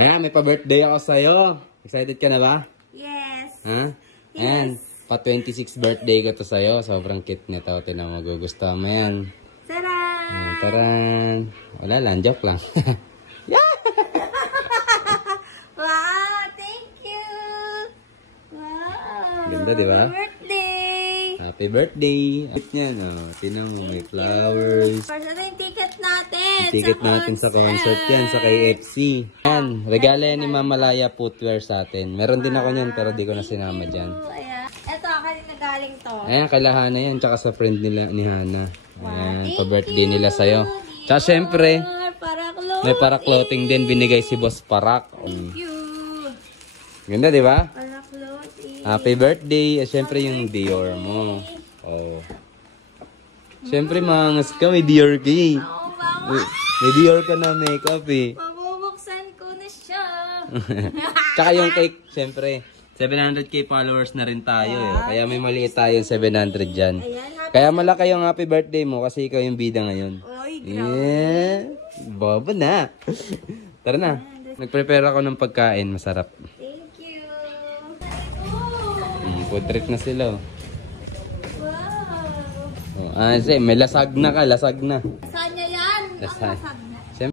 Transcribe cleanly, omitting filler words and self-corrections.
Ayan, may pa-birthday ako sa'yo. Excited ka na ba? Yes. Ha? Yes. Ayan, pa-26 birthday ko to sa'yo. Sobrang cute nito. Tinan mo, magugustuhan mo yan. Taran! Ayan, taran! Wala lang, joke lang. Wow, thank you! Wow! Ganda, di ba? Birthday! Happy birthday! Cute niyan, oh. Tinan mo, may flowers. First, ito yung ticket natin. Ticket natin sa concert yan, sa KFC. Yan, regalo yan ni Mama Laya Footwear sa atin. Meron din ako niyan, pero di ko na sinama dyan. Ayan. Ito, kanina galing to. Ayan, kay Hana yan, tsaka sa friend nila ni Hana. Ayan, Thank pa-birthday you. nila sa'yo. Tsaka syempre, Para clothes. may para-clothing din binigay si Boss Parak. Thank you. Ganda, di ba? Para clothing. Happy birthday. Syempre yung Dior mo. Oh. Syempre, mangas ka, may Dior ka eh. Oo, mama. May Dior ka na makeup eh. Mabubuksan ko na siya. Tsaka yung cake, syempre, 700k followers na rin tayo eh. Kaya may maliit tayong 700 dyan. Ayan, happy. Kaya malaki yung happy birthday mo kasi ikaw yung bida ngayon. Oy, Yeah. Bobo na. Tara na. Nag-prepare ako ng pagkain. Masarap. thank you. Food trip na sila. Wow. May lasag na ka. Lasag na. Saan niya yan? Lasag. Ang lasag